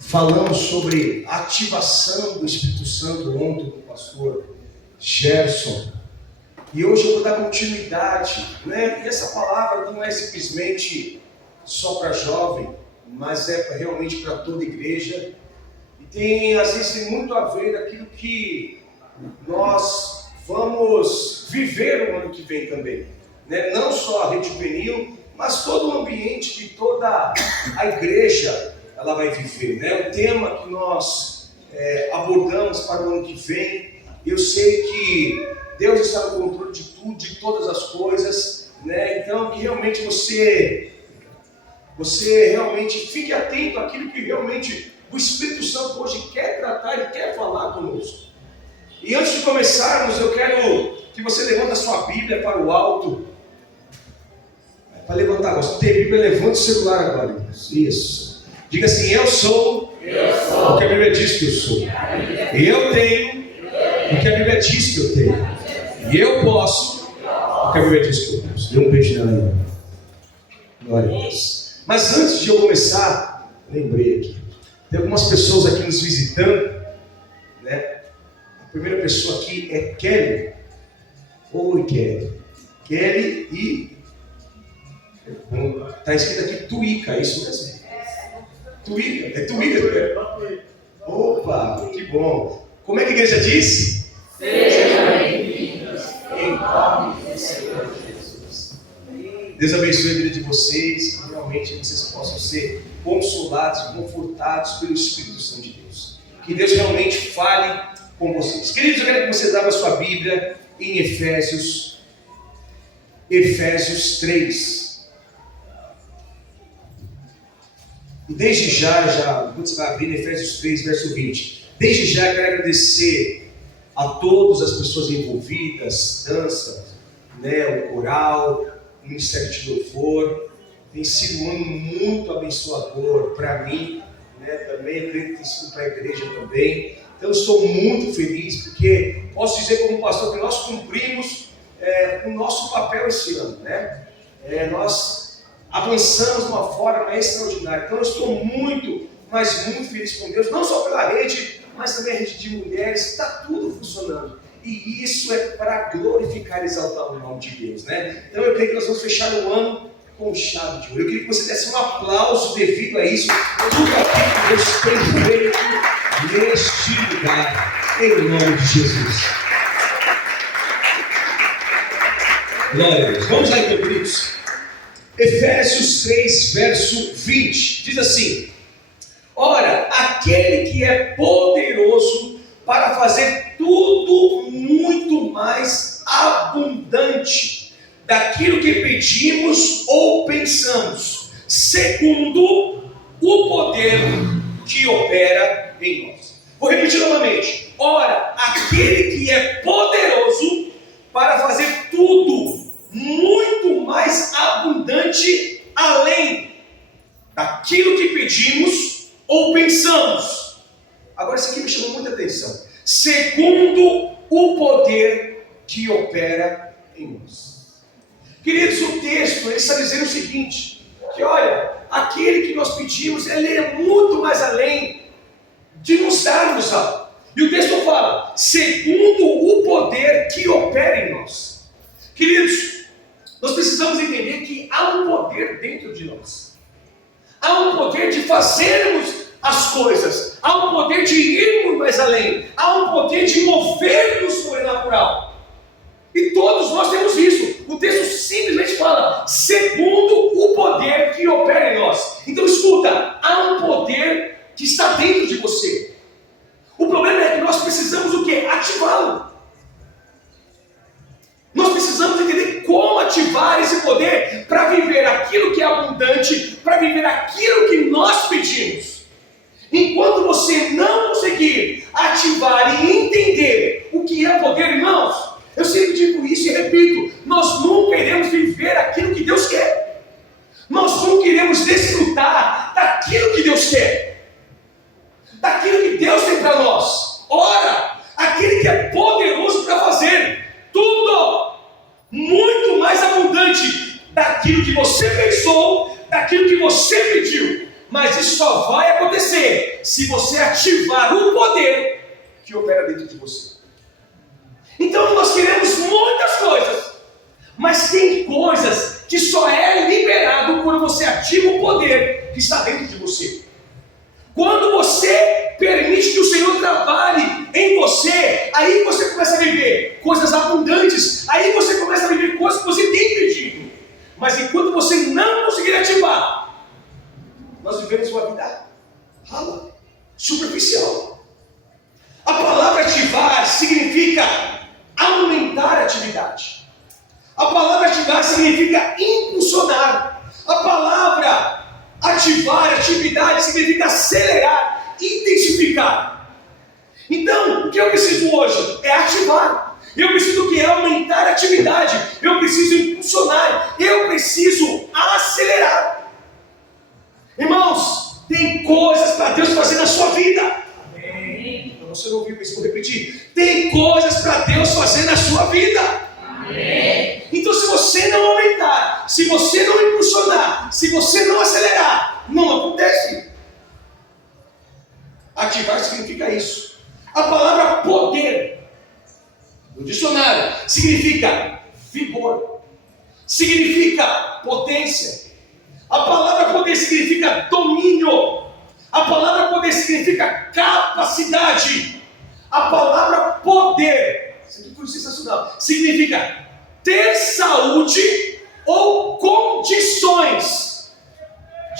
Falamos sobre a ativação do Espírito Santo ontem com o pastor Gerson. E hoje eu vou dar continuidade, né? E essa palavra não é simplesmente só para jovem, mas é realmente para toda igreja. E tem, às vezes, tem muito a ver aquilo que nós vamos viver no ano que vem também, né? Não só a rede juvenil, mas todo o ambiente que toda a igreja ela vai viver, né? O tema que nós abordamos para o ano que vem, eu sei que Deus está no controle de tudo, de todas as coisas, né? Então que realmente você realmente fique atento àquilo que realmente o Espírito Santo hoje quer tratar e quer falar conosco. E antes de começarmos, eu quero que você levante a sua Bíblia para o alto. Para levantar agora, se tem Bíblia, levante o celular agora, irmãos. Isso. Diga assim: eu sou o que a Bíblia diz que eu sou. Eu tenho o que a Bíblia diz que eu tenho. E eu posso o que a Bíblia diz que eu posso. Dê um beijo na minha. Glória a Deus. Mas antes de eu começar, lembrei aqui. Tem algumas pessoas aqui nos visitando, né? A primeira pessoa aqui é Kelly. Oi, Kelly. Kelly e... Está escrito aqui Tuíca, é isso mesmo? Tuíca? É Tuíca? Opa, que bom. Como é que a igreja diz? Sejam bem-vindos Em nome do Senhor Jesus. Deus abençoe a vida de vocês, que realmente vocês possam ser consolados, confortados pelo Espírito Santo de Deus. Que Deus realmente fale com vocês. Queridos, eu quero que você abra a sua Bíblia em Efésios 3. E desde já, quando você vai abrir Efésios 3, verso 20, desde já quero agradecer a todas as pessoas envolvidas, dança, né, o coral, o Ministério de Louvor. Tem sido um ano muito abençoador para mim, né, também, eu creio que tem sido para a igreja também. Então eu estou muito feliz, porque posso dizer como pastor que nós cumprimos o nosso papel esse ano, né? Nós avançamos de uma forma extraordinária. Então eu estou muito, mas muito feliz com Deus, não só pela rede, mas também a rede de mulheres, está tudo funcionando. E isso é para glorificar e exaltar o nome de Deus, né? Então eu creio que nós vamos fechar o ano com chave de ouro. Eu queria que você desse um aplauso devido a isso, tudo aquilo que Deus tem feito neste lugar, em nome de Jesus. Glória a Deus. Vamos lá então, queridos. Efésios 3, verso 20, diz assim: ora, aquele que é poderoso para fazer tudo muito mais abundante daquilo que pedimos ou pensamos, segundo o poder que opera em nós. Vou repetir novamente: ora, aquele que é poderoso para fazer tudo muito mais abundante além daquilo que pedimos ou pensamos. Agora isso aqui me chamou muita atenção. Segundo o poder que opera em nós. Queridos, o texto ele está dizendo o seguinte, que olha, aquele que nós pedimos, ele é muito mais além de nos darmos algo. E o texto fala, segundo o poder que opera em nós. Queridos, nós precisamos entender que há um poder dentro de nós. Há um poder de fazermos as coisas. Há um poder de irmos mais além. Há um poder de mover no sobrenatural. E todos nós temos isso. O texto simplesmente fala, segundo o poder que opera em nós. Então escuta, há um poder que está dentro de você. O problema é que nós precisamos o quê? Ativá-lo. Nós precisamos entender como ativar esse poder para viver aquilo que é abundante, para viver aquilo que nós pedimos. Enquanto você não conseguir ativar e entender o que é poder, irmãos, eu sempre digo isso e repito, nós nunca iremos viver aquilo que Deus quer. Nós nunca iremos desfrutar daquilo que Deus quer, daquilo que Deus tem para nós. Ora, aquele que é poderoso para fazer tudo muito mais abundante daquilo que você pensou, daquilo que você pediu. Mas isso só vai acontecer acontecer se você ativar o poder que opera dentro de você. Então nós queremos muitas coisas, mas tem coisas que só é liberado quando você ativa o poder que está dentro de você. Quando você permite que o Senhor trabalhe em você, aí você começa a viver coisas abundantes, aí você começa a viver coisas que você tem perdido. Mas enquanto você não conseguir ativar, nós vivemos uma vida rala, superficial. A palavra ativar significa aumentar a atividade. A palavra ativar significa impulsionar. A palavra ativar, atividade, significa acelerar, intensificar. Então, o que eu preciso hoje é ativar. Eu preciso que aumentar a atividade. Eu preciso impulsionar. Eu preciso acelerar. Irmãos, tem coisas para Deus fazer na sua vida. Amém. Então, você não ouviu isso, vou repetir. Tem coisas para Deus fazer na sua vida. Amém. Então, se você não aumentar, se você não impulsionar, se você não acelerar, não acontece. Ativar significa isso. A palavra poder, no dicionário, significa vigor, significa potência. A palavra poder significa domínio. A palavra poder significa capacidade. A palavra poder, isso aqui foi sensacional, significa ter saúde ou condições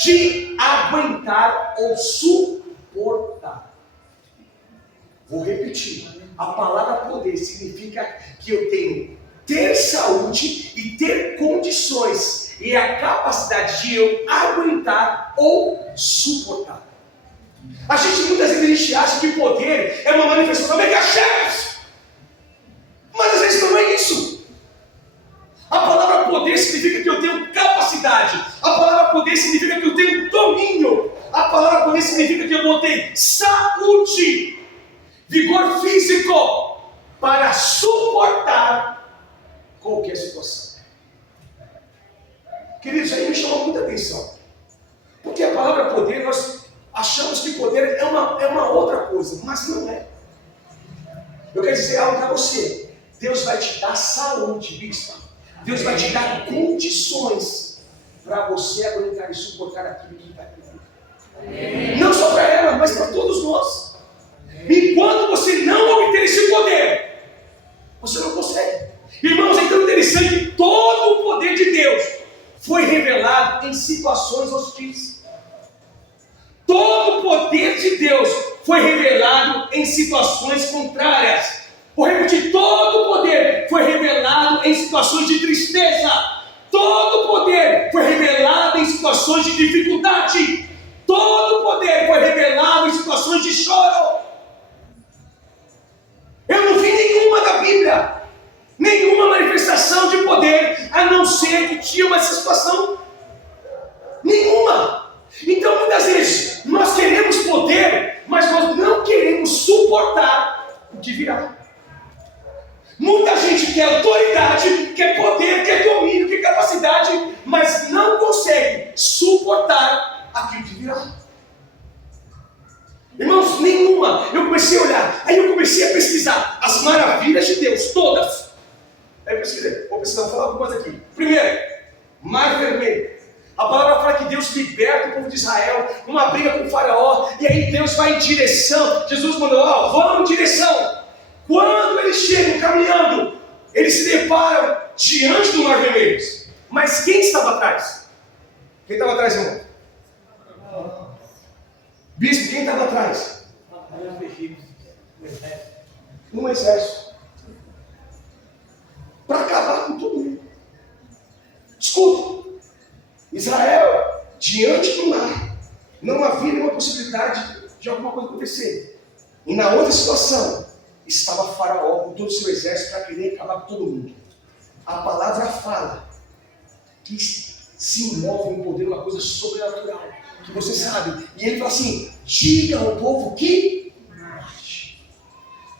de aguentar ou suportar. Vou repetir. A palavra poder significa que eu tenho ter saúde e ter condições e a capacidade de eu aguentar ou suportar. A gente muitas vezes a gente acha que poder é uma manifestação mega chefes, mas às vezes não é isso. A palavra poder significa que eu tenho capacidade. A palavra poder significa que eu tenho domínio. A palavra poder significa que eu vou ter saúde, vigor físico para suportar qualquer situação. Queridos, aí me chamou muita atenção. Porque a palavra poder, nós achamos que poder é uma outra coisa, mas não é. Eu quero dizer algo para você. Deus vai te dar saúde, bispo. Deus vai te dar condições para você aguentar e suportar aquilo que vai vir. Não só para ela, mas para todos nós. Enquanto você não obter esse poder, você não consegue. Irmãos, é tão interessante que todo o poder de Deus foi revelado em situações hostis. Todo o poder de Deus foi revelado em situações contrárias. Vou repetir, todo o poder foi revelado em situações de tristeza. Todo o poder foi revelado em situações de dificuldade. Todo o poder foi revelado em situações de choro. Eu não vi nenhuma da Bíblia, nenhuma manifestação de poder, a não ser que tinha uma situação. Nenhuma. Então muitas vezes nós queremos poder, mas nós não queremos suportar o que virá. Muita gente quer autoridade, quer poder, quer domínio, quer capacidade, mas não consegue suportar aquilo que virá. Irmãos, nenhuma. Eu comecei a olhar, aí eu comecei a pesquisar as maravilhas de Deus, todas. Aí eu pesquisei, vou precisar falar algumas aqui. Primeiro, Mar Vermelho. A palavra fala que Deus liberta o povo de Israel, uma briga com o faraó, e aí Deus vai em direção. Jesus mandou, vamos em direção. Quando eles chegam caminhando, eles se deparam diante do Mar Vermelho. Mas quem estava atrás? Quem estava atrás, irmão? Bispo, quem estava atrás? Um exército. Para acabar com todo mundo. Escuta. Israel, diante do mar, não havia nenhuma possibilidade de alguma coisa acontecer. E na outra situação, estava Faraó com todo o seu exército para querer acabar com todo mundo. A palavra fala que se move um poder, uma coisa sobrenatural, que você sabe. E ele fala assim, diga ao povo que marche.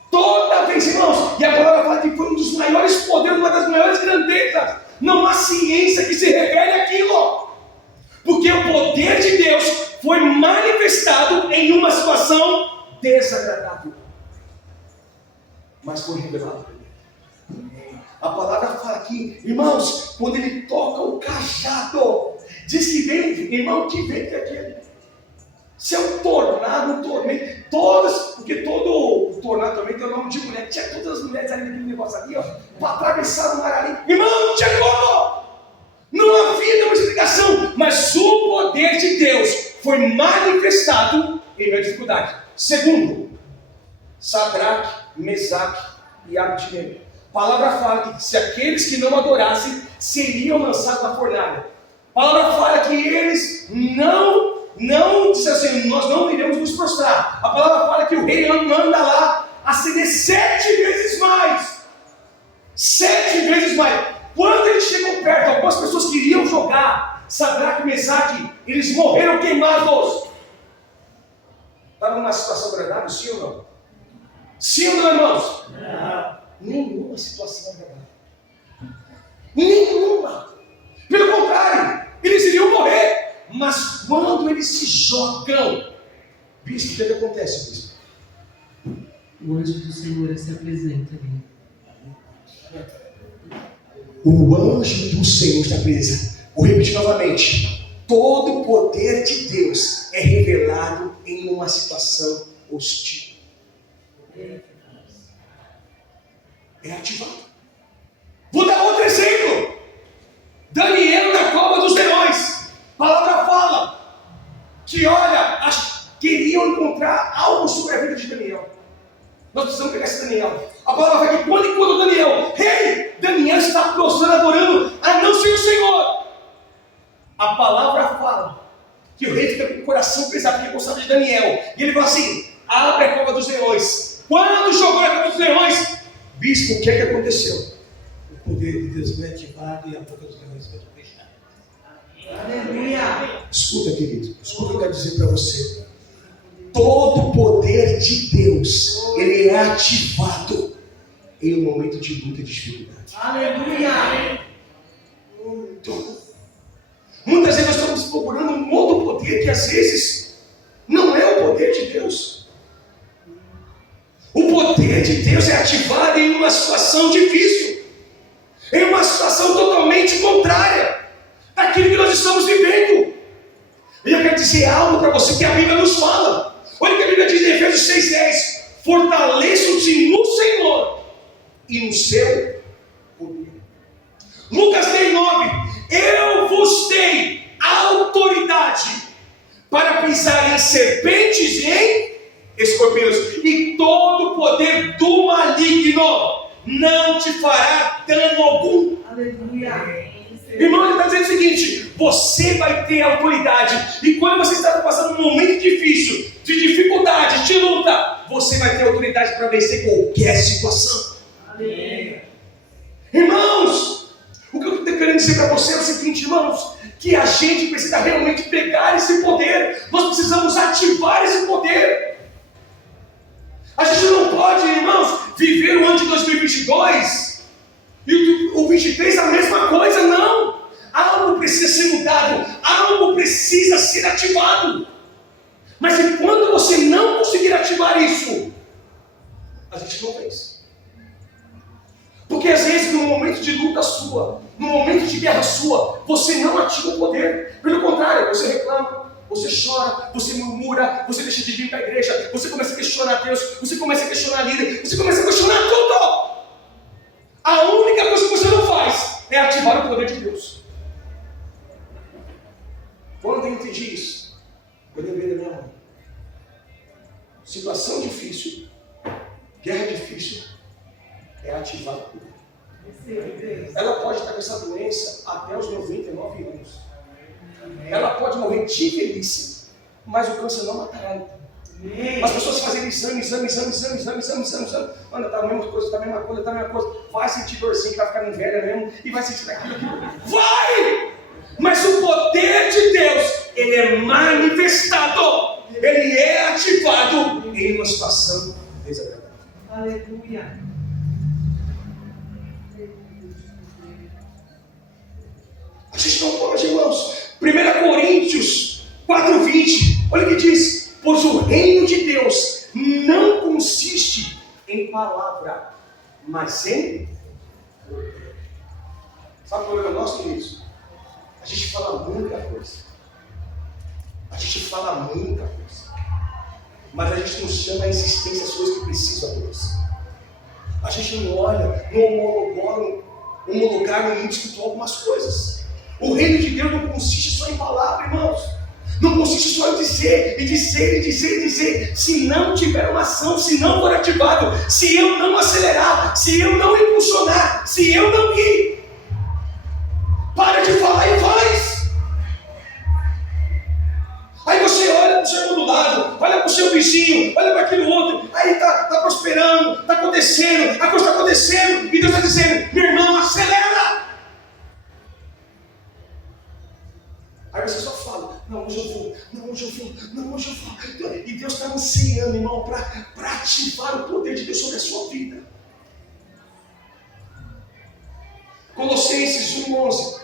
Toda vez, irmãos, e a palavra fala que foi um dos maiores poderes, uma das maiores grandezas. Não há ciência que se revele aquilo. Porque o poder de Deus foi manifestado em uma situação desagradável, mas foi revelado. A palavra fala aqui, irmãos, quando ele toca o cajado, diz que vem, irmão, que vento é aquele? Se é um tornado, um tormento, todas, porque todo tornado também tem o nome de mulher, tinha todas as mulheres ali naquele negócio ali, ó, para atravessar o mar ali, irmão, não tinha como, não havia nenhuma explicação, mas o poder de Deus foi manifestado em meio à dificuldade. Segundo, Sadraque, Mesaque e Abednego. A palavra fala que se aqueles que não adorassem seriam lançados na fornalha. A palavra fala que eles não diz assim, nós não iremos nos prostrar. A palavra fala que o rei manda lá acender 7 vezes mais. 7 vezes mais. Quando eles chegam perto, algumas pessoas queriam jogar Sadraque e Mesaque, eles morreram queimados. Estava numa situação agradável, sim ou não? Sim ou não, irmãos? Não. Nenhuma situação agradável. Nenhuma. Pelo contrário, eles iriam morrer. Mas quando eles se jogam, bispo, o que acontece, bispo? O anjo do Senhor se apresenta ali. O anjo do Senhor está preso. Vou repetir novamente. Todo o poder de Deus é revelado em uma situação hostil. É ativado. Vou dar outro exemplo. Daniel na cova dos leões. A palavra fala que, olha, queriam encontrar algo sobre a vida de Daniel. Nós precisamos pegar esse Daniel. A palavra fala que quando encontra Daniel, rei, Daniel está prostrando, adorando a não ser o Senhor. A palavra fala que o rei fica com o coração pesado porque gostava de Daniel. E ele fala assim: abre a cova dos leões. Quando jogou a cova dos leões, bispo, o que é que aconteceu? O poder de Deus foi ativado e a boca dos leões foi fechada. Aleluia! Escuta, querido, escuta o que eu quero dizer para você. Todo o poder de Deus, ele é ativado em um momento de luta e dificuldade. Aleluia! Muitas vezes nós estamos procurando um outro poder que às vezes não é o poder de Deus. O poder de Deus é ativado em uma situação difícil, em uma situação totalmente contrária daquilo que nós estamos vivendo. E eu quero dizer algo para você que a Bíblia nos fala. Olha o que a Bíblia diz em Efésios 6,10: fortaleçam-se no Senhor e no seu poder. Lucas 10,9: eu vos dei autoridade para pisar em serpentes e em escorpiões, e todo o poder do maligno não te fará dano algum. Aleluia! Irmão, ele está dizendo o seguinte: você vai ter autoridade, e quando você está passando um momento difícil, de dificuldade, de luta, você vai ter autoridade para vencer qualquer situação. Aleluia! Irmãos, o que eu estou querendo dizer para você é o seguinte, irmãos, que a gente precisa realmente pegar esse poder, nós precisamos ativar esse poder. A gente não pode, irmãos, viver o ano de 2022 e o 23 a mesma coisa, não. Algo precisa ser mudado, algo precisa ser ativado. Mas enquanto você não conseguir ativar isso, a gente não fez. Porque às vezes no momento de luta sua, no momento de guerra sua, você não ativa o poder. Pelo contrário, você reclama, você chora, você murmura, você deixa de vir para a igreja, você começa a questionar Deus, você começa a questionar a líder, você começa a questionar tudo. A única coisa que você não faz é ativar o poder de Deus. Quando eu entendi isso, eu lembrei da minha mãe. Situação difícil, guerra difícil, é ativar o poder. Ela pode estar com essa doença até os 99 anos. Ela pode morrer de velhice, mas o câncer não matará ela. As pessoas fazem exame. Mano, tá a mesma coisa. Vai sentir dorzinho, vai ficar velha mesmo, e vai sentir aquilo. Vai! Mas o poder de Deus, ele é manifestado, ele é ativado em uma situação desagradável. Aleluia! A gente não pode, irmãos. 1 Coríntios 4,20. Olha o que diz: pois o reino de Deus não consiste em palavra, mas em poder. Sabe qual é o problema nosso, queridos? A gente fala muita coisa. A gente fala muita coisa. Mas a gente não chama a existência as coisas que precisam acontecer. A gente não olha, não homologar no mundo espiritual algumas coisas. O reino de Deus não consiste só em palavra, irmãos. Não consiste só em dizer. Se não tiver uma ação, se não for ativado, se eu não acelerar, se eu não impulsionar, se eu não ir, para de falar e faz. Aí você olha para o seu irmão do lado, olha para o seu vizinho, olha para aquele outro, aí está prosperando, está acontecendo, a coisa está acontecendo, e Deus está dizendo: meu irmão, acelera! Aí você só fala: não, hoje eu vou. E Deus está ansiando, irmão, para ativar o poder de Deus sobre a sua vida. Colossenses 1:11: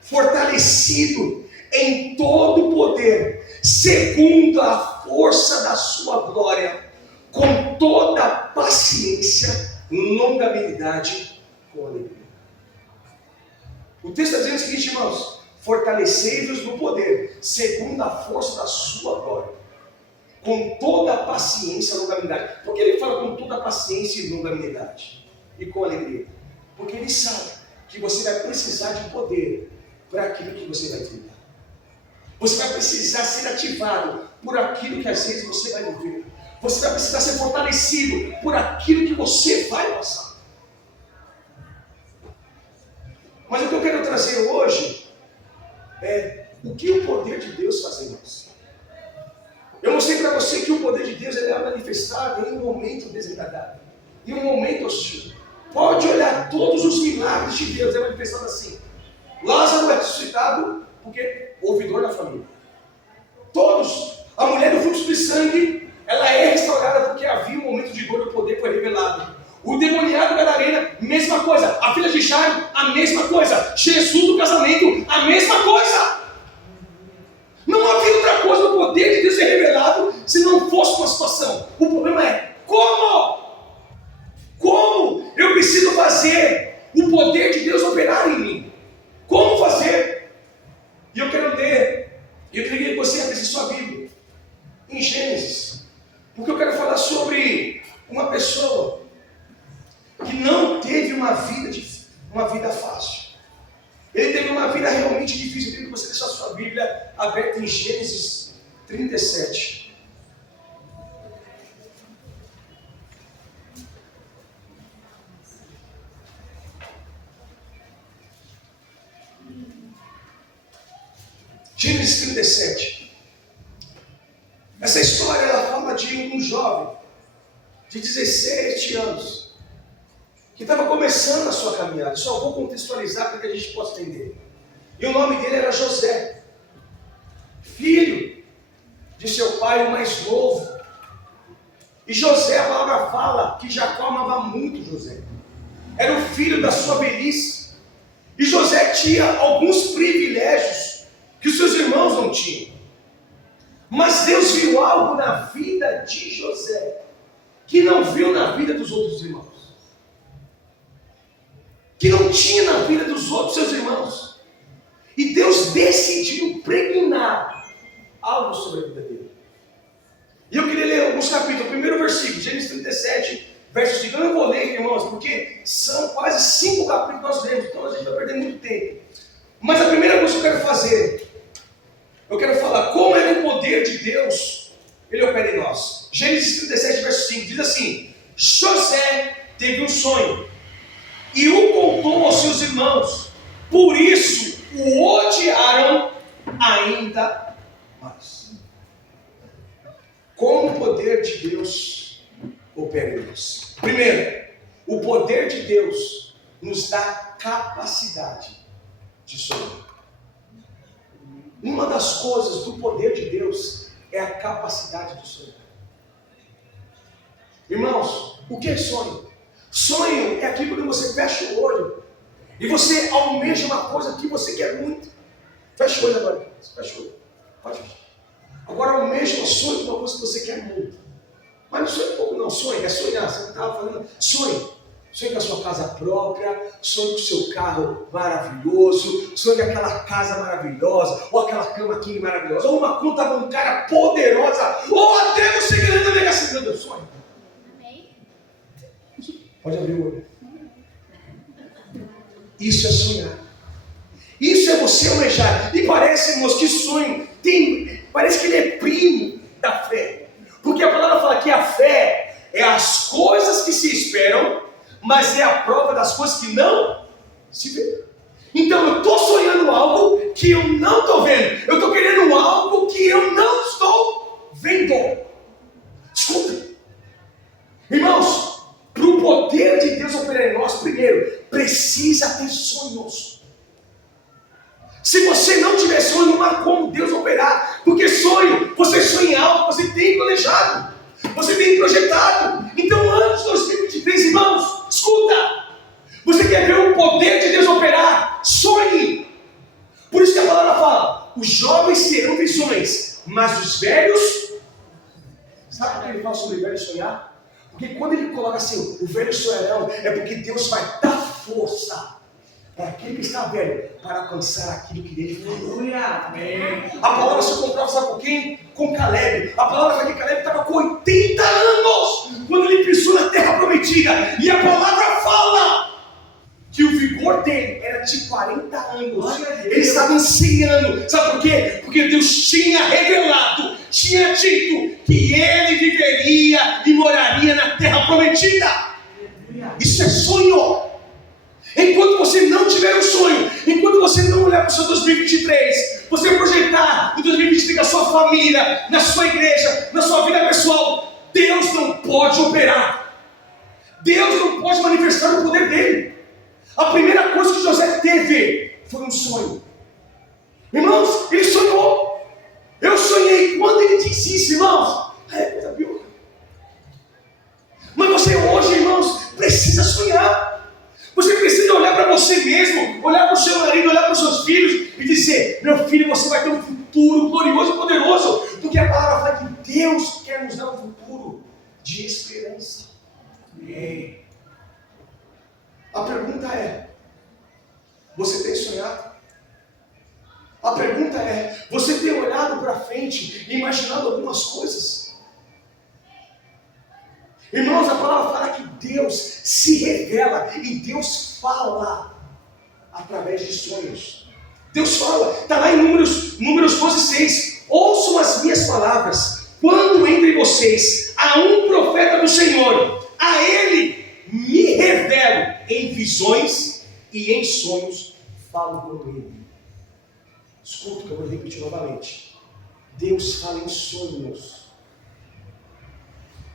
fortalecido em todo o poder, segundo a força da sua glória, com toda paciência, longanimidade, com alegria. O texto está dizendo o seguinte, irmãos: fortalecei-vos no poder, segundo a força da sua glória, com toda paciência e longanimidade. Por que ele fala com toda paciência e longanimidade? E com alegria? Porque ele sabe que você vai precisar de poder para aquilo que você vai enfrentar. Você vai precisar ser ativado por aquilo que às vezes você vai viver. Você vai precisar ser fortalecido por aquilo que você vai passar. Mas o que eu quero trazer hoje é o que o poder de Deus faz em nós. Eu mostrei para você que o poder de Deus é manifestado em um momento desagradável, em um momento hostil. Pode olhar todos os milagres de Deus, é manifestado assim. Lázaro é ressuscitado porque houve dor na família. Todos. A mulher do fluxo de sangue, ela é restaurada porque havia um momento de dor e o poder foi revelado. O demoniado Gadarena, mesma coisa. A filha de Jairo, a mesma coisa. Jesus do casamento, a mesma coisa. Não havia outra coisa, o poder de Deus ser revelado se não fosse uma situação. O problema é como? Como eu preciso fazer o poder de Deus operar em mim? Como fazer? E eu quero ler, eu queria que você abrisse sua Bíblia em Gênesis, porque eu quero falar sobre uma pessoa que não teve uma vida fácil. Ele teve uma vida realmente difícil. Eu queria que você deixasse sua Bíblia aberta em Gênesis 37. Gênesis 37. Essa história ela fala de um jovem de 17 anos que estava começando a sua caminhada. Só vou contextualizar para que a gente possa entender. E o nome dele era José, filho de seu pai, o mais novo. E José, a palavra fala que Jacó amava muito José. Era o filho da sua velhice. E José tinha alguns privilégios que os seus irmãos não tinham. Mas Deus viu algo na vida de José que não viu na vida dos outros irmãos, que não tinha na vida dos outros seus irmãos. E Deus decidiu pregnar algo sobre a vida dele. E eu queria ler alguns capítulos. O primeiro versículo, Gênesis 37, verso 5. Eu não vou ler, irmãos, porque são quase 5 capítulos que nós lemos, então a gente vai perder muito tempo. Mas a primeira coisa que eu quero fazer, eu quero falar como é que o poder de Deus ele opera em nós. Gênesis 37, verso 5 diz assim: José teve um sonho e o contou aos seus irmãos, por isso o odiaram ainda mais. Como o poder de Deus opera em nós. Primeiro, o poder de Deus nos dá capacidade de sonhar. Uma das coisas do poder de Deus é a capacidade de sonhar. Irmãos, o que é sonho? Sonho é aquilo que você fecha o olho e você almeja uma coisa que você quer muito. Fecha o olho agora. Fecha o olho. Pode fechar. Agora almeja um sonho de uma coisa que você quer muito. Mas não sonhe pouco não, sonhe, é sonhar, você não estava falando, sonhe. Sonhe com a sua casa própria, sonhe com o seu carro maravilhoso, sonhe com aquela casa maravilhosa, ou aquela cama aqui maravilhosa, ou uma conta bancária poderosa, ou até você ganhando a Mega Sena. Meu sonho. Pode abrir o olho. Isso é sonhar. Isso é você almejar. E parece, irmãos, que sonho parece que ele é primo da fé. Porque a palavra fala que a fé é as coisas que se esperam, mas é a prova das coisas que não se vê. Então eu estou sonhando algo que eu não estou vendo. Eu estou querendo algo que eu não estou vendo. Escuta. Irmãos, para o poder de Deus operar em nós, primeiro, precisa ter sonhos. Se você não tiver sonho, não há como Deus operar. Porque sonho, você sonha em algo, você tem planejado. Você tem projetado. Então antes de 2023, irmãos, escuta. Você quer ver o poder de Deus operar? Sonhe. Por isso que a palavra fala, os jovens terão visões, mas os velhos... Sabe por que ele fala sobre o velho sonhar? Porque quando ele coloca assim, o velho sonharão, é porque Deus vai dar força para aquele que está velho, para alcançar aquilo que ele falou. A palavra se comprova, sabe com quem? Com Caleb. A palavra fala que Caleb estava com 80 anos quando ele pisou na terra prometida. E a palavra fala que o vigor dele era de 40 anos. Ele estava anciano. Sabe por quê? Porque Deus tinha revelado, tinha dito que ele viveria e moraria na terra prometida. Isso é sonho. Enquanto você não tiver um sonho, enquanto você não olhar para o seu 2023, você projetar o 2023 na sua família, na sua igreja, na sua vida pessoal, Deus não pode operar. Deus não pode manifestar o poder dele. A primeira coisa que José teve foi um sonho. Irmãos, ele sonhou. Eu sonhei. Quando ele disse isso, irmãos, é coisa pior. Mas você hoje, irmãos, precisa sonhar. Você precisa olhar para você mesmo, olhar para o seu marido, olhar para os seus filhos e dizer, meu filho, você vai ter um futuro glorioso e poderoso. Porque a palavra fala que Deus quer nos dar um futuro de esperança. A pergunta é, você tem sonhado? A pergunta é, você tem olhado para frente e imaginado algumas coisas? Irmãos, a palavra fala que Deus se revela e Deus fala através de sonhos. Deus fala, está lá em Números 12:6. Ouçam as minhas palavras. Quando entre vocês há um profeta do Senhor, a ele me revelo em visões e em sonhos, falo com ele. Escuta que eu vou repetir novamente. Deus fala em sonhos.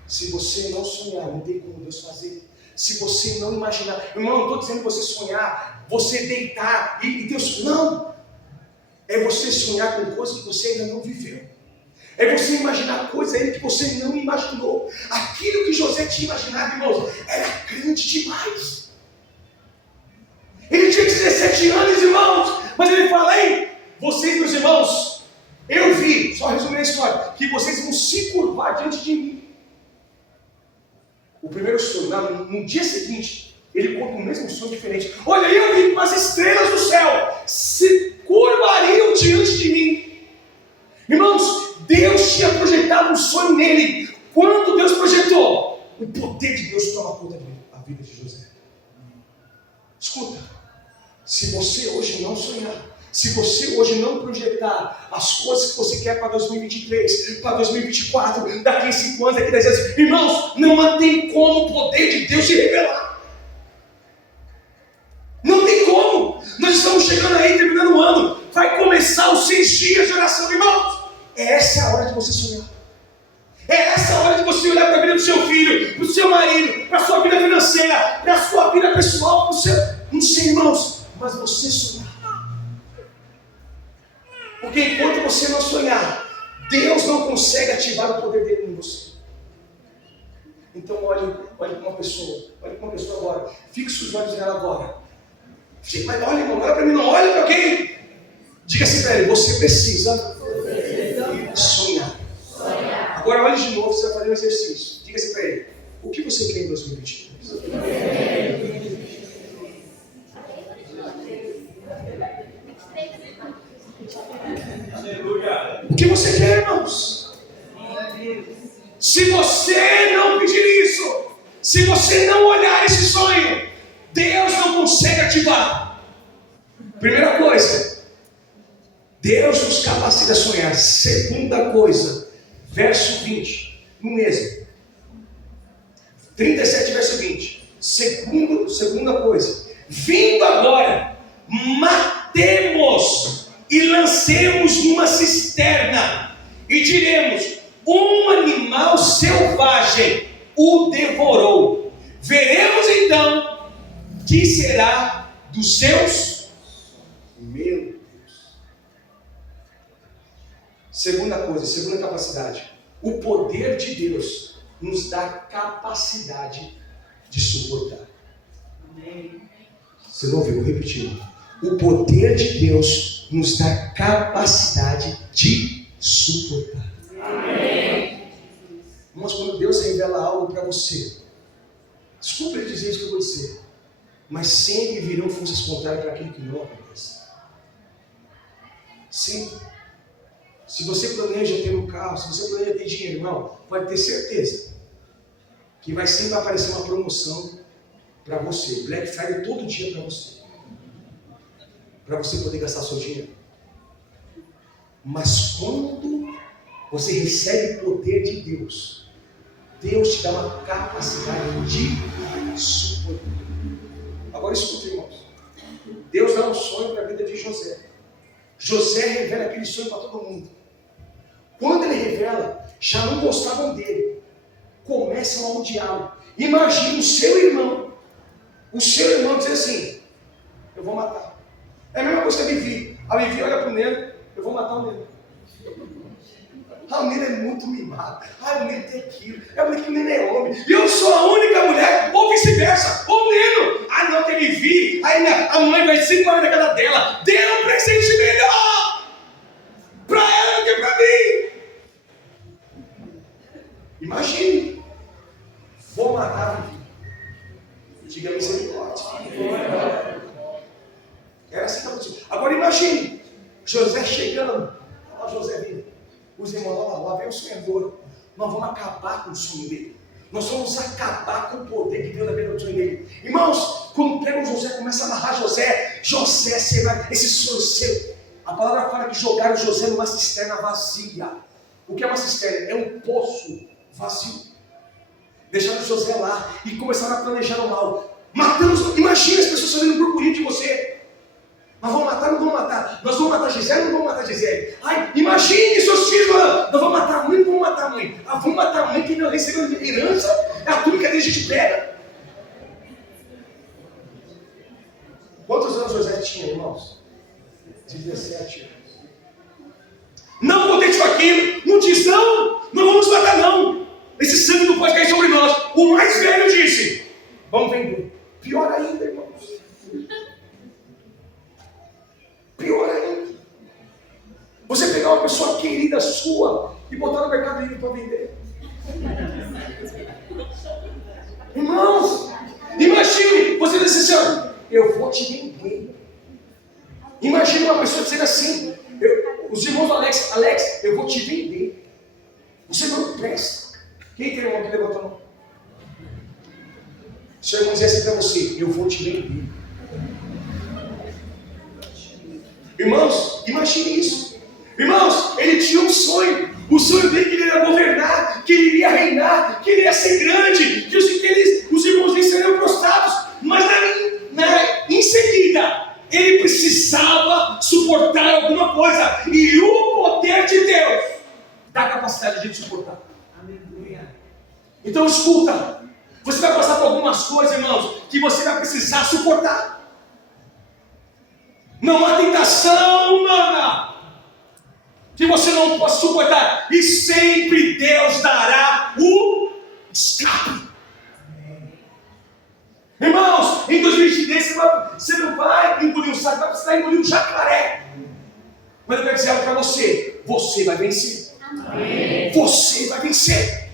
Se você não sonhar, não tem como Deus fazer. Se você não imaginar, irmão, não estou dizendo você sonhar, você deitar e Deus, não. É você sonhar com coisas que você ainda não viveu. É você imaginar coisas ainda que você não imaginou. Aquilo que José tinha imaginado, irmãos, era grande demais. Ele tinha 17 anos, irmãos, mas ele fala, ei, vocês, meus irmãos, eu vi, só resumindo a história, que vocês vão se curvar diante de mim. O primeiro sonho, no dia seguinte, ele conta o mesmo sonho diferente. Olha, eu vi as estrelas do céu se curvariam diante de mim. Irmãos, Deus tinha projetado um sonho nele. Quando Deus projetou, o poder de Deus toma conta da vida de José. Escuta, se você hoje não sonhar, se você hoje não projetar as coisas que você quer para 2023, para 2024, daqui a 5 anos, daqui a 10 anos, irmãos, não tem como o poder de Deus se revelar. Não tem como. Nós estamos chegando aí, terminando o ano, vai começar os 6 dias de oração, irmãos. Essa é a hora de você sonhar. É essa a hora de você olhar para a vida do seu filho, para o seu marido, para a sua vida financeira, para a sua vida pessoal, para o seu... Não sei, irmãos, mas você sonhar. Porque enquanto você não sonhar, Deus não consegue ativar o poder dele em você. Então olhe para uma pessoa agora, fixe os olhos nela agora. Mas olha, irmão, olha para mim, não olha para alguém. Diga assim para ele, você precisa sonhar. Agora olhe de novo, você vai fazer um exercício. Diga assim para ele: o que você quer em 2022? O que você quer, irmãos? Se você não pedir isso, se você não olhar esse sonho, Deus não consegue ativar. Primeira coisa, Deus nos capacita a sonhar. Segunda coisa, verso 20, no mesmo 37, verso 20. Segunda coisa, vindo agora, matemos e lancemos numa cisterna, e diremos: um animal selvagem o devorou. Veremos então que será dos seus. Meu Deus. Segunda coisa, segunda capacidade. O poder de Deus nos dá capacidade de suportar. Amém. Você não ouviu? Vou repetir. O poder de Deus nos dá capacidade de suportar. Amém. Mas quando Deus revela algo para você, desculpa ele dizer isso que eu vou dizer, mas sempre virão forças contrárias para aquilo que não acontece. Sempre. Se você planeja ter um carro, se você planeja ter dinheiro, irmão, pode ter certeza que vai sempre aparecer uma promoção para você. Black Friday todo dia para você. Para você poder gastar seu dinheiro. Mas quando você recebe o poder de Deus, Deus te dá uma capacidade de suportar. Agora escuta, irmãos. Deus dá um sonho para a vida de José. José revela aquele sonho para todo mundo. Quando ele revela, já não gostavam dele. Começam a odiá-lo. Imagina o seu irmão dizer assim: eu vou matar. É a mesma coisa que a Vivi. A Vivi olha para o Neno: eu vou matar o Neno. O Neno é muito mimado. O Neno tem aquilo. É o Neno que o Neno é homem. E eu sou a única mulher, ou vice-versa. Ou o Neno. Não, que a Vivi. Aí a mãe vai sempre na casa dela. Dê um presente melhor para ela do que para mim. Imagine. Vou matar a Vivi. Diga misericórdia. Era assim que ela disse. Agora imagine José chegando. Olha José vindo. Os irmãos, lá vem o sonhador. Nós vamos acabar com o sonho dele. Nós vamos acabar com o poder que Deus dá no sonho dele. Irmãos, quando pega o José, começa a amarrar José, você vai, esse sonho seu. A palavra fala que jogaram José numa cisterna vazia. O que é uma cisterna? É um poço vazio. Deixaram José lá e começaram a planejar o mal. Matamos, imagina as pessoas fazendo burburinho de você. Nós vamos matar, não vamos matar. Nós vamos matar Gisele, não vamos matar Gisele. Imagine seus filhos falando: nós vamos matar a mãe, não vamos matar a mãe. Vamos matar a mãe que não recebeu herança. É a túnica que a gente pega. Quantos anos José tinha, irmãos? 17 anos. Não contente com aquilo. Não diz não vamos matar não. Esse sangue não pode cair sobre nós. O mais velho disse: vamos vender. Pior ainda, irmãos. Pior ainda. Você pegar uma pessoa querida sua e botar no mercado livre para vender. Irmãos, imagine você dizer assim: eu vou te vender. Imagine uma pessoa dizendo assim: os irmãos do Alex, eu vou te vender. Você não presta. Quem tem irmão que levanta a mão? Se o irmão dizer assim para você: eu vou te vender. Irmãos, imagine isso. Irmãos, ele tinha um sonho. O sonho dele que ele iria governar, que ele iria reinar, que ele ia ser grande, que os irmãos dele seriam prostrados. Mas em seguida, ele precisava suportar alguma coisa. E o poder de Deus dá a capacidade de ele suportar. Aleluia. Então escuta. Você vai passar por algumas coisas, irmãos, que você vai precisar suportar. Não há tentação humana que você não possa suportar. E sempre Deus dará o escape. Irmãos, em 2023 você não vai engolir um saco, vai precisar engolir um jacaré. Mas eu quero dizer algo para você: você vai vencer. Você vai vencer.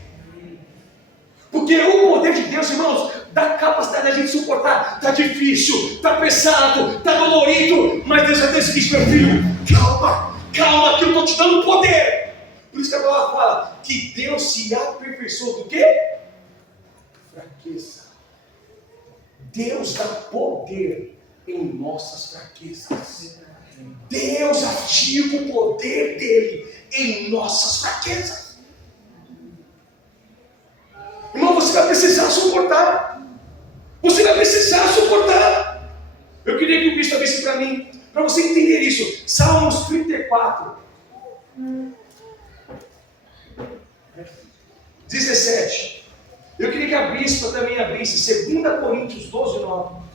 Porque o poder de Deus, irmãos, dá capacidade da gente suportar. Está difícil, está pesado, está dolorido, mas Deus já disse, meu filho, calma, calma, que eu estou te dando poder. Por isso que a palavra fala que Deus se aperfeiçoa do quê? Fraqueza. Deus dá poder em nossas fraquezas. Deus ativa o poder dele em nossas fraquezas. Irmão, você vai precisar suportar. Você vai precisar suportar. Eu queria que o Cristo abrisse para mim, para você entender isso. Salmos 34, 17. Eu queria que a bispa também abrisse 2 Coríntios 12, 9.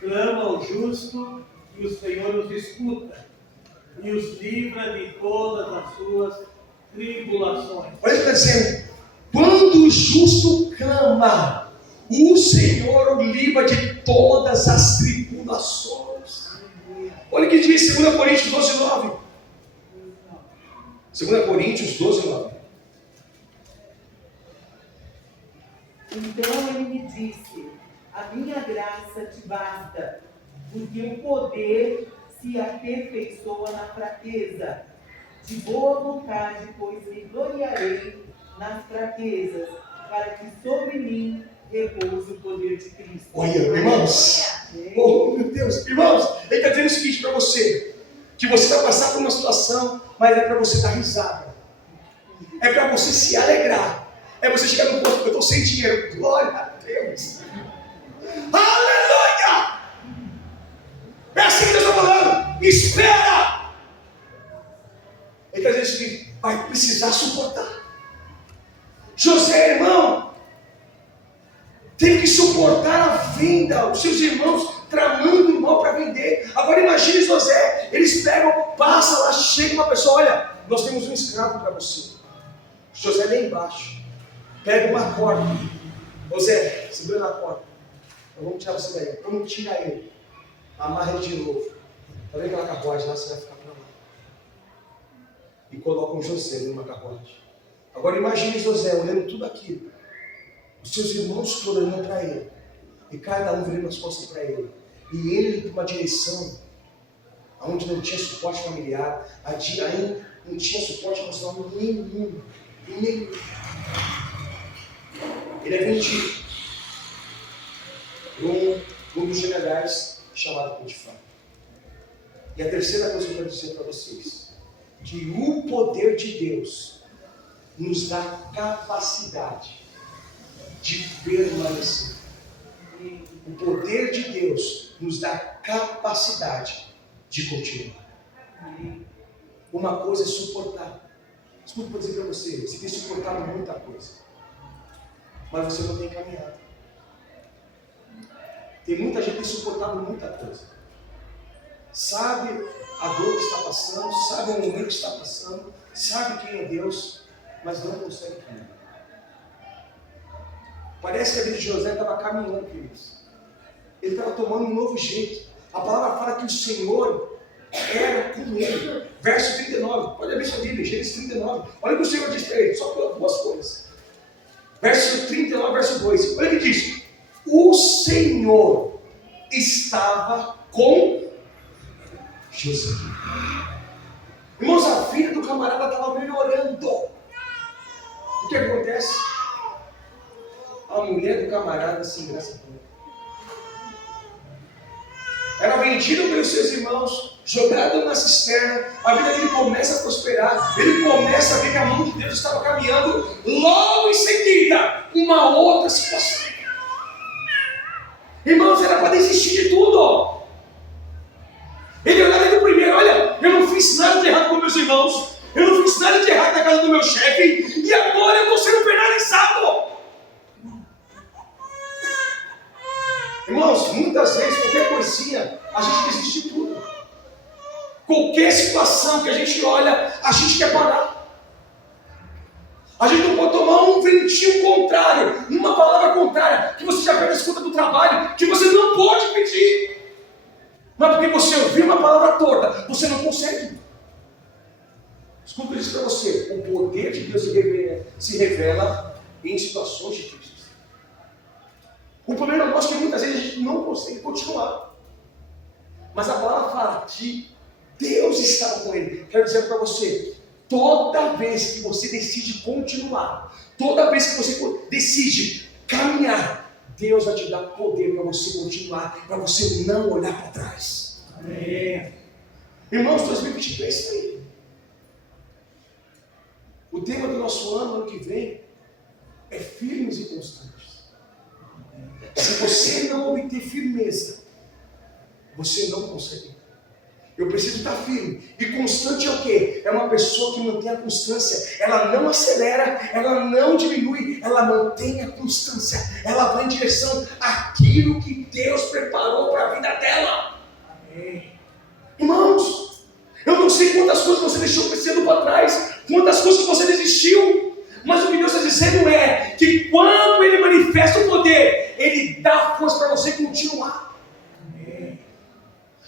Clama o justo e o Senhor os escuta e os livra de todas as suas tribulações. Olha o que está dizendo. Quando o justo clama, o Senhor o livra de todas as tribulações. Olha o que diz 2 Coríntios 12, 9. 2 Coríntios 12, 9. Então ele me disse, a minha graça te basta, porque o poder se aperfeiçoa na fraqueza. De boa vontade, pois me gloriarei nas fraquezas, para que sobre mim repouse o poder de Cristo. Olha, irmãos, oh meu Deus, irmãos, ele está dizendo o seguinte para você, que você vai passar por uma situação, mas é para você dar risada, é para você se alegrar, é você chegar no ponto que eu estou sem dinheiro, glória a Deus, aleluia, é assim que Deus está falando, espera, ele está dizendo o seguinte, vai precisar suportar. José, irmão, teve que suportar a venda, os seus irmãos tramando mal para vender. Agora imagine José, eles pegam, passa lá, chega uma pessoa, olha, nós temos um escravo para você. José lá embaixo, pega uma corda, José, segura na corda, nós vamos tirar você daí, vamos tirar ele, amarra ele de novo, tá vendo aquela carruagem lá, você vai ficar para lá, e colocam José numa carruagem. Agora imagine José olhando tudo aquilo, os seus irmãos chorando para ele, e cada um virando as costas para ele, e ele para uma direção onde não tinha suporte familiar, aí não tinha suporte emocional nenhum. Ele é vendido por um dos generais chamado Potifar. E a terceira coisa que eu quero dizer para vocês, que o poder de Deus nos dá capacidade de permanecer. O poder de Deus nos dá capacidade de continuar. Uma coisa é suportar. Escuta para dizer para você, você tem suportado muita coisa, mas você não tem caminhado. Tem muita gente que tem suportado muita coisa. Sabe a dor que está passando, sabe o momento que está passando, sabe quem é Deus, mas não consegue caminhar. Parece que a vida de José estava caminhando, queridos. Ele estava tomando um novo jeito. A palavra fala que o Senhor era com ele. Verso 39, pode abrir sua Bíblia, Gênesis 39. Olha o que o Senhor diz para ele, só duas coisas. Verso 39, verso 2. Olha o que diz. O Senhor estava com José. Irmãos, a vida do camarada estava melhorando. O que acontece? A mulher do camarada se engraça com ele. Era vendido pelos seus irmãos, jogado na cisterna, a vida dele começa a prosperar, ele começa a ver que a mão de Deus estava caminhando, logo em seguida, uma outra situação. Irmãos, era para desistir de tudo. Ele olhava do primeiro, olha, eu não fiz nada de errado com meus irmãos, eu não fiz nada de errado na casa do meu chefe, e agora eu estou sendo penalizado. Irmãos, muitas vezes, qualquer coisinha, a gente desiste de tudo. Qualquer situação que a gente olha, a gente quer parar. A gente não pode tomar um ventinho contrário, uma palavra contrária, que você já perde a escuta do trabalho, que você não pode pedir. Mas porque você ouviu uma palavra torta, você não consegue. Escuta isso para você. O poder de Deus se revela em situações difíceis. O problema nosso é que muitas vezes a gente não consegue continuar. Mas a palavra fala que Deus estava com ele. Quero dizer para você, toda vez que você decide continuar, toda vez que você decide caminhar, Deus vai te dar poder para você continuar, para você não olhar para trás. Amém. Irmãos, 2023 é isso aí. O tema do nosso ano que vem é firmes e constantes. Se você não obter firmeza, você não consegue. Eu preciso estar firme. E constante é o quê? É uma pessoa que mantém a constância. Ela não acelera, ela não diminui, ela mantém a constância. Ela vai em direção àquilo que Deus preparou para a vida dela. Amém. Irmãos, eu não sei quantas coisas você deixou crescendo para trás, quantas coisas que você desistiu, mas o que Deus está dizendo é que quando Ele manifesta o poder, Ele dá força para você continuar. Amém.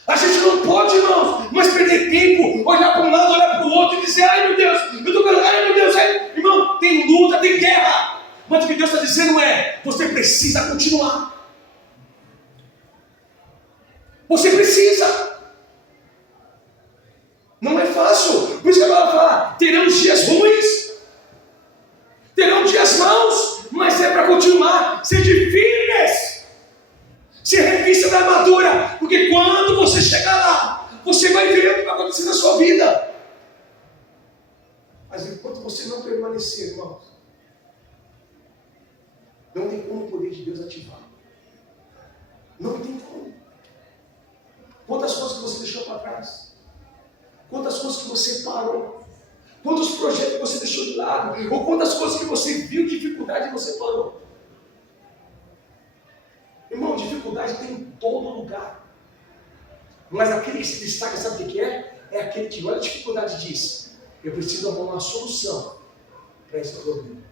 A gente não pode, irmãos, mas perder tempo, olhar para um lado, olhar para o outro e dizer, ai meu Deus, eu estou falando, ai meu Deus, ai. Irmão, tem luta, tem guerra, mas o que Deus está dizendo é, você precisa continuar. Você precisa. Não é fácil. Por isso que a palavra fala, terão dias ruins, terão dias maus, mas é para continuar. Sede firmes, se revista da armadura, porque quando você chegar lá, você vai ver o que vai acontecer na sua vida. Mas enquanto você não permanecer, irmãos, não tem como o poder de Deus ativar. Não tem como. Quantas coisas que você deixou para trás? Quantas coisas que você parou? Quantos projetos que você deixou de lado? Ou quantas coisas que você viu dificuldade e você parou? Irmão, dificuldade tem em todo lugar. Mas aquele que se destaca, sabe o que é? É aquele que olha a dificuldade e diz, eu preciso arrumar uma solução para esse problema.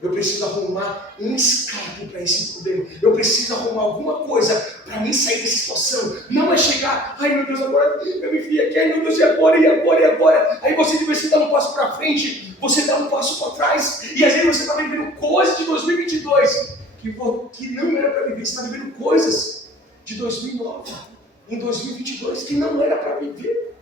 Eu preciso arrumar um escape para esse problema. Eu preciso arrumar alguma coisa para mim sair dessa situação. Não é chegar, ai meu Deus, agora eu me vi aqui, ai meu Deus, e agora, e agora, e agora? Aí você deve dar um passo para frente, você dá um passo para trás, e às vezes você está vivendo coisas de 2022 que não era para viver. Você está vivendo coisas de 2009, em 2022, que não era para viver.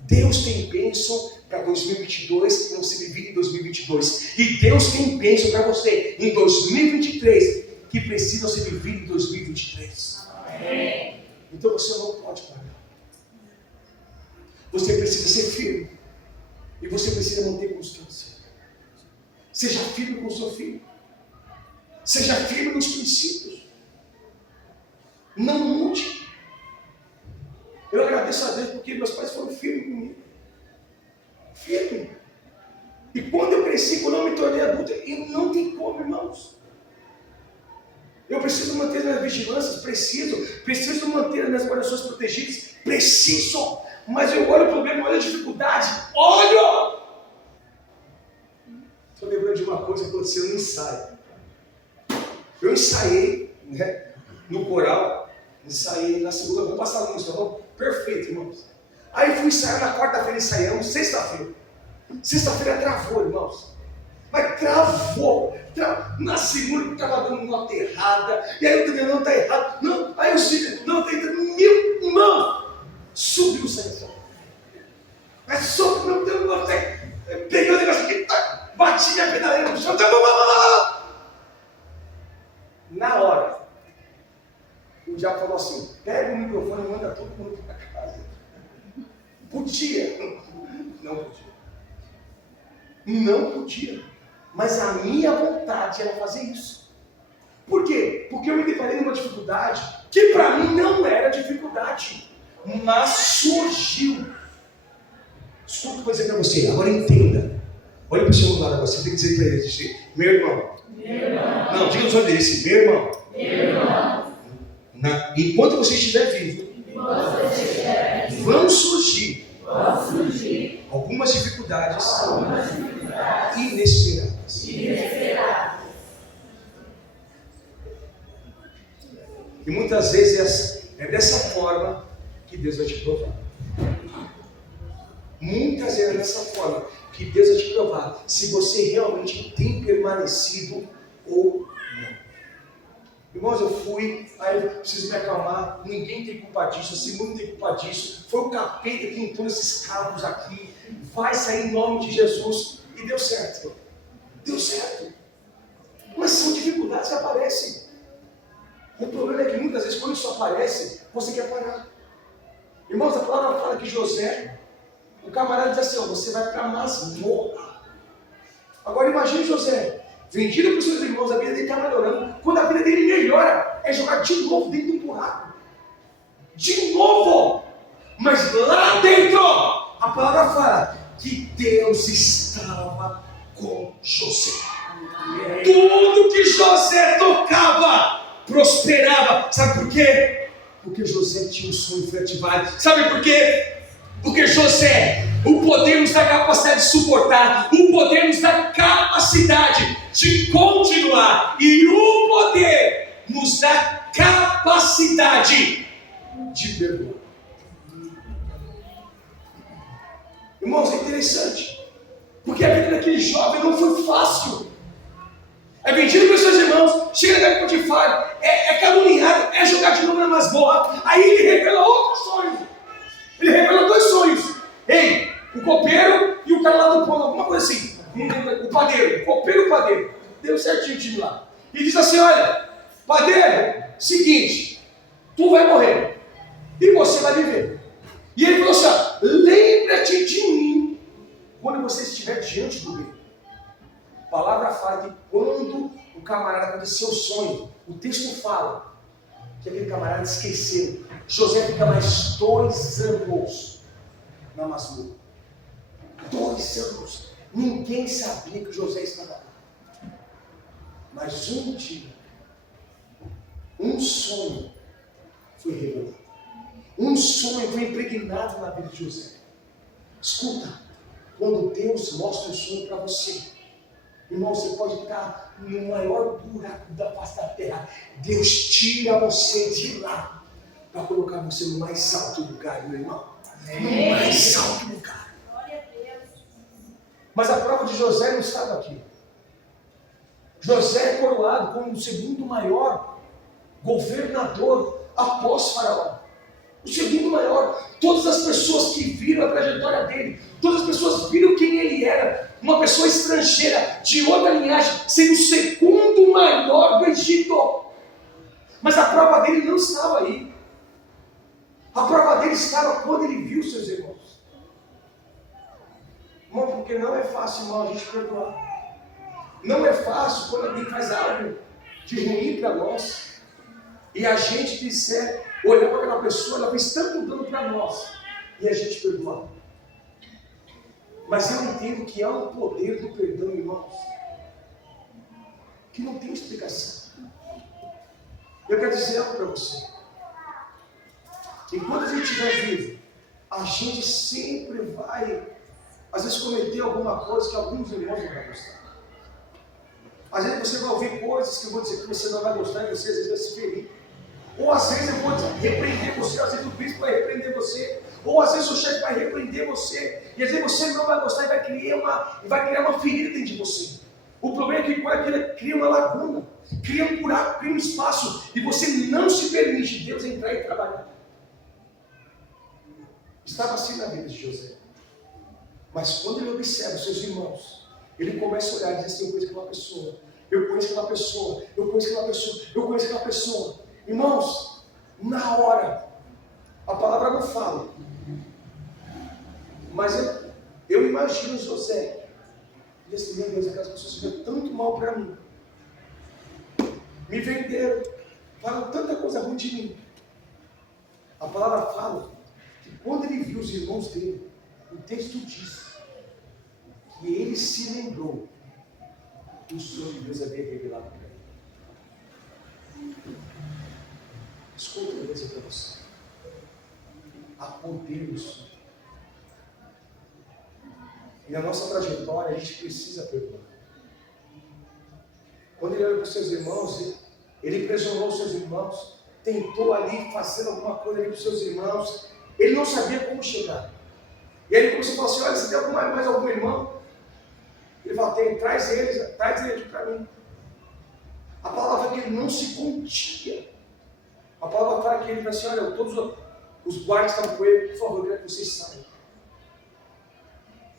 Deus tem bênção para 2022 que você vive em 2022. E Deus tem bênção para você em 2023 que precisa ser vivido em 2023. Amém. Então você não pode parar. Você precisa ser firme. E você precisa manter constância. Seja firme com o seu filho. Seja firme nos princípios. Não mude. Eu agradeço a Deus porque meus pais foram firmes comigo. Firme. E quando eu cresci, quando eu me tornei adulto, eu não tenho como, irmãos. Eu preciso manter as minhas vigilâncias, preciso manter as minhas corações protegidas, preciso. Mas eu olho o problema, olho a dificuldade, olho. Estou lembrando de uma coisa que aconteceu no ensaio. Eu ensaiei, né, no coral, ensaiei na segunda, vamos passar a música, vamos? Perfeito, irmãos. Aí fui ensaiar na quarta-feira, ensaiamos, sexta-feira. Sexta-feira travou, irmãos. Mas travou. Na segunda estava dando nota errada. E aí o treinador está errado. Não, aí eu disse, não, tem meu irmão. Subiu o sangue. Mas só não deu nota. Peguei o negócio aqui, bati minha pedaleira no chão. Na hora, o diabo falou assim, pega o microfone e manda todo mundo para casa. Podia. Não podia. Não podia. Mas a minha vontade era fazer isso. Por quê? Porque eu me deparei numa dificuldade que para mim não era dificuldade, mas surgiu. Escuta o que eu vou dizer para você, agora entenda. Olha para o seu lado, você tem que dizer para ele, meu irmão. Meu irmão. Não, diga nos olhos dele assim, meu irmão. Meu irmão. Enquanto você estiver vivo, vão surgir algumas dificuldades inesperadas. E muitas vezes é dessa forma que Deus vai te provar. Muitas vezes dessa forma que Deus vai te provar se você realmente tem permanecido ou não. Irmãos, eu fui, aí eu preciso me acalmar, ninguém tem culpa disso, a Simone tem culpa disso, foi o capeta que entrou nesses cabos aqui, vai sair em nome de Jesus, e deu certo. Deu certo. Mas são dificuldades que aparecem. O problema é que muitas vezes quando isso aparece, você quer parar. Irmãos, a palavra fala que José, o camarada diz assim, ó, você vai para a masmorra. Agora imagine José, vendido para os seus irmãos, a vida dele está melhorando. Quando a vida dele melhora, é jogar de novo dentro de um buraco. De novo! Mas lá dentro, a palavra fala que Deus estava com José. Tudo que José tocava, prosperava. Sabe por quê? Porque José tinha um sonho ativado. Sabe por quê? Porque José, o poder nos dá capacidade de suportar, o poder nos dá capacidade de continuar, e o poder nos dá capacidade de perdoar. Irmãos, é interessante, porque a vida daquele jovem não foi fácil. É vendido pelos seus irmãos, chega na casa de Potifar, é caluniado, é jogado de novo na masmorra. Aí ele revela outro sonho. Ele revela dois sonhos. Ei, o copeiro e o cara lá do pão, alguma coisa assim. O padeiro, o copeiro e o padeiro. Deu certinho o time lá. E diz assim, olha, padeiro, seguinte, tu vai morrer e você vai viver. E ele falou assim, ó, lembra-te de mim quando você estiver diante do rei. A palavra fala que quando o camarada aconteceu o sonho, o texto fala que aquele camarada esqueceu. José fica mais 2 anos na masmorra. 2 anos. Ninguém sabia que José estava lá. Mas um dia, um sonho foi revelado. Um sonho foi impregnado na vida de José. Escuta, quando Deus mostra um sonho para você, irmão, você pode estar no maior buraco da face da terra. Deus tira você de lá para colocar você no mais alto lugar, meu irmão. No mais alto lugar. Glória a Deus. Mas a prova de José não estava aqui. José é coroado como o segundo maior governador após Faraó. O segundo maior. Todas as pessoas que viram a trajetória dele, todas as pessoas viram quem ele era. Uma pessoa estrangeira, de outra linhagem, sendo o segundo maior do Egito. Mas a prova dele não estava aí. A prova dele estava quando ele viu seus irmãos. Irmão, porque não é fácil, irmão, a gente perdoar. Não é fácil quando alguém faz algo de ruim para nós e a gente disser, olhar para aquela pessoa, ela fez tanto dano para nós e a gente perdoar. Mas eu entendo que há um poder do perdão, irmãos, que não tem explicação. Eu quero dizer algo para você. Enquanto a gente estiver vivo, a gente sempre vai, às vezes, cometer alguma coisa que alguns irmãos não vão gostar. Às vezes você vai ouvir coisas que eu vou dizer que você não vai gostar e você às vezes vai se ferir. Ou às vezes eu vou repreender você, às vezes o bispo vai repreender você, ou às vezes o chefe vai repreender você, e às vezes você não vai gostar e vai criar uma ferida dentro de você. O problema é que quando cria uma laguna, cria um buraco, cria um espaço, e você não se permite Deus entrar e trabalhar. Estava assim na vida de José. Mas quando ele observa os seus irmãos, ele começa a olhar e diz assim, eu conheço aquela pessoa, eu conheço aquela pessoa, eu conheço aquela pessoa, eu conheço aquela pessoa. Irmãos, na hora, a palavra não fala, mas eu imagino José, e assim, meu Deus, aquelas pessoas fizeram tanto mal para mim, me venderam, falaram tanta coisa ruim de mim. A palavra fala que quando ele viu os irmãos dele, o texto diz que ele se lembrou do sonho que Deus havia revelado para ele. Escuta, eu vou dizer para você. Há poder no sonho. E na nossa trajetória a gente precisa perdoar. Quando ele olha para os seus irmãos, ele presionou os seus irmãos, tentou ali fazer alguma coisa ali para os seus irmãos. Ele não sabia como chegar. E aí ele começou a falar assim, olha, você tem mais algum irmão? Ele falou, tem, traz ele aqui para mim. A palavra fala que ele não se contia. A palavra fala que ele disse assim, olha, todos os guardas que estavam com ele, por favor, eu quero que vocês saiam.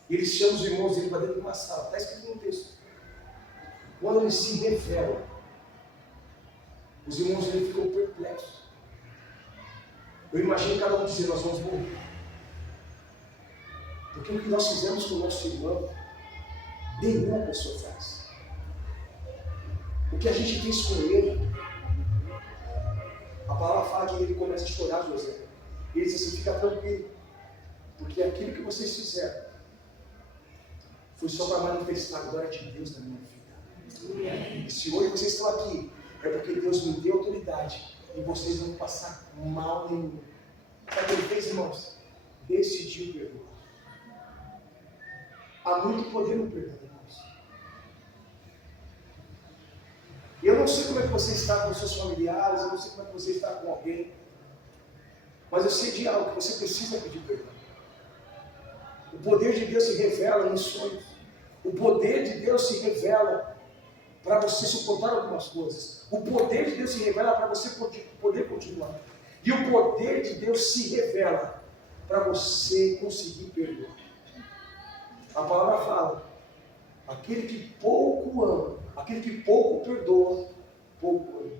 E ele chama os irmãos dele para dentro de uma sala. Está escrito no texto. Quando ele se revela, os irmãos dele ficam perplexos. Eu imagino cada um dizer, nós vamos morrer. Porque o que nós fizemos com o nosso irmão, nenhuma pessoa faz. O que a gente fez com ele, a palavra fala que ele começa a chorar, José. E ele diz assim, fica tranquilo. Porque aquilo que vocês fizeram foi só para manifestar a glória de Deus na minha vida. E se hoje vocês estão aqui, é porque Deus me deu autoridade e vocês vão passar mal nenhum. Sabe o que ele fez, irmãos? Decidiu perdoar. Há muito poder no perdão, irmãos. Eu não sei como é que você está com os seus familiares, eu não sei como é que você está com alguém, mas eu sei de algo que você precisa pedir perdão. O poder de Deus se revela em sonhos. O poder de Deus se revela para você suportar algumas coisas. O poder de Deus se revela para você poder continuar. E o poder de Deus se revela para você conseguir perdoar. A palavra fala, aquele que pouco ama, aquele que pouco perdoa, pouco ama.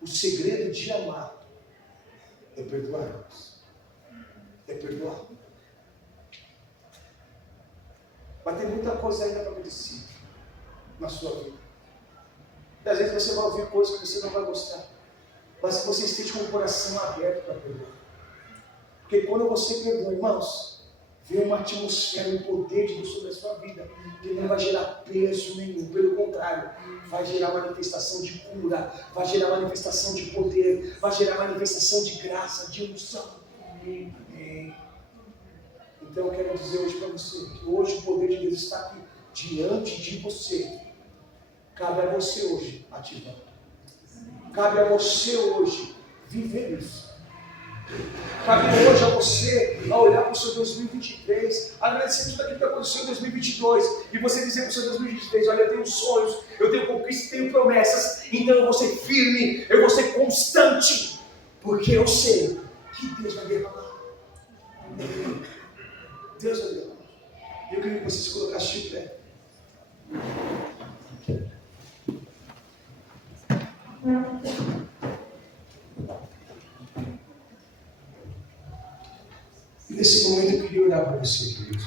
O segredo de amar é perdoar. É perdoar. Mas tem muita coisa ainda para acontecer na sua vida. E às vezes você vai ouvir coisas que você não vai gostar. Mas que você esteja com o coração aberto para perdoar. Porque quando você perdoa, irmãos, vem uma atmosfera, um poder de Deus sobre a sua vida, que não vai gerar peso nenhum. Pelo contrário, vai gerar manifestação de cura, vai gerar manifestação de poder, vai gerar manifestação de graça, de unção. Amém. Então eu quero dizer hoje para você, que hoje o poder de Deus está aqui, diante de você. Cabe a você hoje ativar. Cabe a você hoje viver isso. Cabe hoje a você a olhar para o seu 2023, agradecer tudo aquilo que aconteceu em 2022, e você dizer para o seu 2023, olha, eu tenho sonhos, eu tenho conquistas, tenho promessas, então eu vou ser firme, eu vou ser constante, porque eu sei que Deus vai derramar. Deus vai derramar. Eu queria que você se colocasse de pé. E nesse momento eu queria orar para você, querido.